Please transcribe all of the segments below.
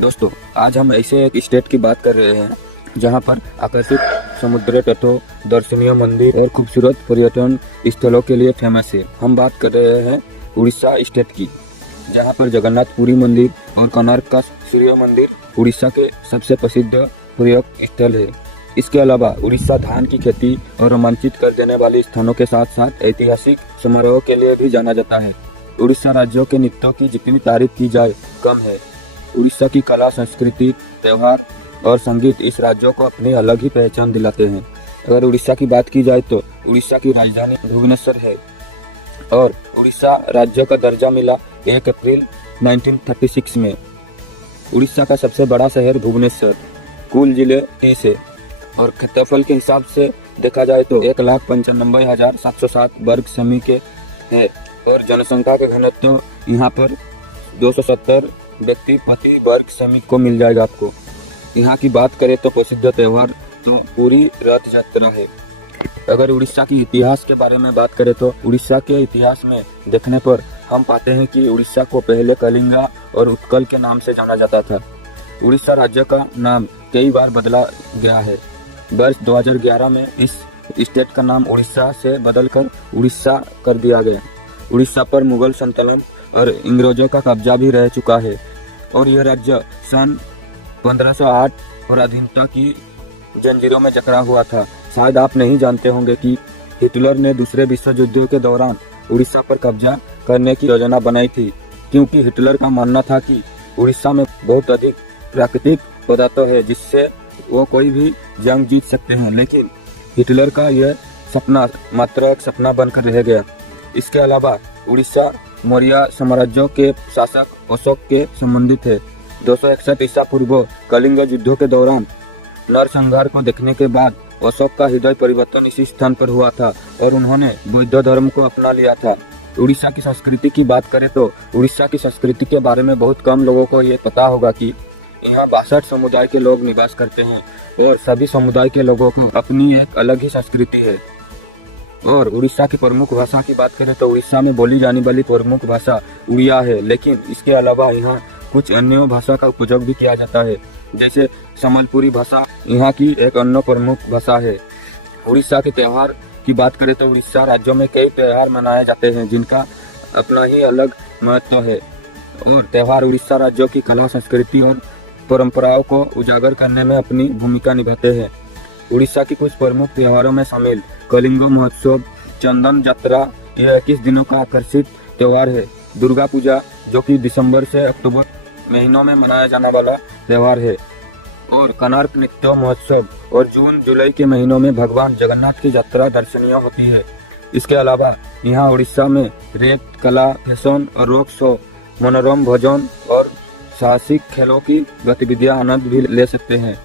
दोस्तों, आज हम ऐसे एक स्टेट की बात कर रहे हैं जहां पर आकर्षक समुद्र तटों, दर्शनीय मंदिर और खूबसूरत पर्यटन स्थलों के लिए फेमस है। हम बात कर रहे हैं उड़ीसा स्टेट की, जहां पर जगन्नाथपुरी मंदिर और कोणार्क का सूर्य मंदिर उड़ीसा के सबसे प्रसिद्ध पर्यटक स्थल है। इसके अलावा उड़ीसा धान की खेती और रोमांचित कर देने वाले स्थानों के साथ साथ ऐतिहासिक समारोह के लिए भी जाना जाता है। उड़ीसा राज्यों के नृत्यों की जितनी तारीफ की जाए कम है। उड़ीसा की कला, संस्कृति, त्योहार और संगीत इस राज्यों को अपनी अलग ही पहचान दिलाते हैं। अगर उड़ीसा की बात की जाए तो उड़ीसा की राजधानी भुवनेश्वर है और उड़ीसा राज्य का दर्जा मिला 1 अप्रैल 1936 में। उड़ीसा का सबसे बड़ा शहर भुवनेश्वर, कुल जिले 30 है और क्षेत्रफल के हिसाब से देखा जाए तो 1,95,707 वर्ग सेमी के है और जनसंख्या के घनत्व यहाँ पर 270 व्यक्ति प्रति वर्ग सेमी को मिल जाएगा आपको। यहाँ की बात करें तो प्रसिद्ध त्योहार तो पूरी रथ यात्रा है। अगर उड़ीसा की इतिहास के बारे में बात करें तो उड़ीसा के इतिहास में देखने पर हम पाते हैं कि उड़ीसा को पहले कलिंगा और उत्कल के नाम से जाना जाता था। उड़ीसा राज्य का नाम कई बार बदला गया है। वर्ष 2011 में इस स्टेट का नाम उड़ीसा से बदलकर उड़ीसा कर दिया गया। उड़ीसा पर मुगल संतलन और अंग्रेजों का कब्जा भी रह चुका है और यह राज्य सन 1508 और अधीनता की जंजीरों में जकड़ा हुआ था। शायद आप नहीं जानते होंगे कि हिटलर ने दूसरे विश्व युद्ध के दौरान उड़ीसा पर कब्जा करने की योजना बनाई थी, क्योंकि हिटलर का मानना था कि उड़ीसा में बहुत अधिक प्राकृतिक पदार्थ है जिससे वो कोई भी जंग जीत सकते हैं। लेकिन हिटलर का यह सपना मात्र एक सपना बनकर रह गया। इसके अलावा उड़ीसा मौर्य साम्राज्य के शासक अशोक के संबंधित है। 261 ईसा पूर्व कलिंग युद्धों के दौरान नरसंहार को देखने के बाद अशोक का हृदय परिवर्तन इसी स्थान पर हुआ था और उन्होंने बौद्ध धर्म को अपना लिया था। उड़ीसा की संस्कृति की बात करें तो उड़ीसा की संस्कृति के बारे में बहुत कम लोगों को ये पता होगा कि यहाँ 62 समुदाय के लोग निवास करते हैं और सभी समुदाय के लोगों को अपनी एक अलग ही संस्कृति है। और उड़ीसा की प्रमुख भाषा की बात करें तो उड़ीसा में बोली जाने वाली प्रमुख भाषा उड़िया है, लेकिन इसके अलावा यहाँ कुछ अन्य भाषा का उपयोग भी किया जाता है, जैसे सम्बलपुरी भाषा यहाँ की एक अन्य प्रमुख भाषा है। उड़ीसा के त्योहार की बात करें तो उड़ीसा राज्यों में कई त्योहार मनाए जाते हैं जिनका अपना ही अलग महत्व है और त्योहार उड़ीसा राज्यों की कला, संस्कृति और परंपराओं को उजागर करने में अपनी भूमिका निभाते हैं। उड़ीसा की कुछ प्रमुख त्योहारों में शामिल कलिंग महोत्सव, चंदन यात्रा, यह 21 दिनों का आकर्षित त्योहार है। दुर्गा पूजा जो कि दिसंबर से अक्टूबर महीनों में मनाया जाने वाला त्योहार है और कोणार्क नृत्य महोत्सव और जून जुलाई के महीनों में भगवान जगन्नाथ की यात्रा दर्शनीय होती है। इसके अलावा यहाँ उड़ीसा में रेत, कला, फैशन और रॉक शो, मनोरम भोजन और साहसिक खेलों की गतिविधियां आनंद भी ले सकते हैं।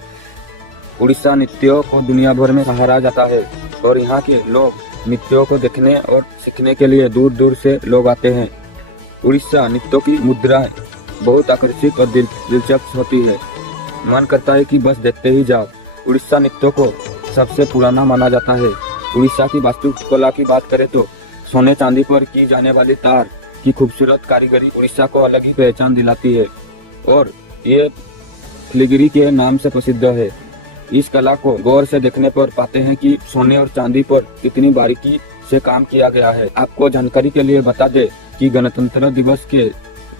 उड़ीसा नृत्यों को दुनिया भर में सराहा जाता है और यहाँ के लोग नृत्यों को देखने और सीखने के लिए दूर दूर से लोग आते हैं। उड़ीसा नृत्यों की मुद्राएं बहुत आकर्षक और दिलचस्प होती है। मन करता है कि बस देखते ही जाओ। उड़ीसा नृत्यों को सबसे पुराना माना जाता है। उड़ीसा की वास्तुकला की बात करें तो सोने चांदी पर की जाने वाली तार की खूबसूरत कारीगरी उड़ीसा को अलग ही पहचान दिलाती है और ये फिलिग्री के नाम से प्रसिद्ध है। इस कला को गौर से देखने पर पाते हैं कि सोने और चांदी पर कितनी बारीकी से काम किया गया है। आपको जानकारी के लिए बता दें कि गणतंत्र दिवस के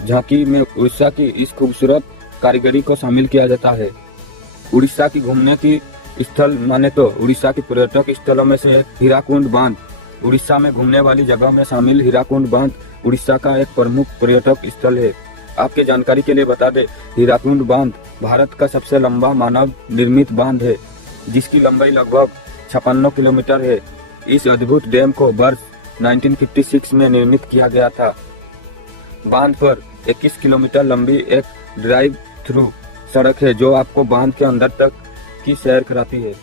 झांकी में उड़ीसा की इस खूबसूरत कारीगरी को शामिल किया जाता है। उड़ीसा की घूमने की स्थल माने तो उड़ीसा की पर्यटक स्थलों में से हीराकुंड बांध। उड़ीसा में घूमने वाली जगह में शामिल हीराकुंड बांध उड़ीसा का एक प्रमुख पर्यटक स्थल है। आपके जानकारी के लिए बता दें, हीराकुंड बांध भारत का सबसे लंबा मानव निर्मित बांध है, जिसकी लंबाई लगभग 56 किलोमीटर है। इस अद्भुत डैम को वर्ष 1956 में निर्मित किया गया था। बांध पर 21 किलोमीटर लंबी एक ड्राइव थ्रू सड़क है जो आपको बांध के अंदर तक की सैर कराती है।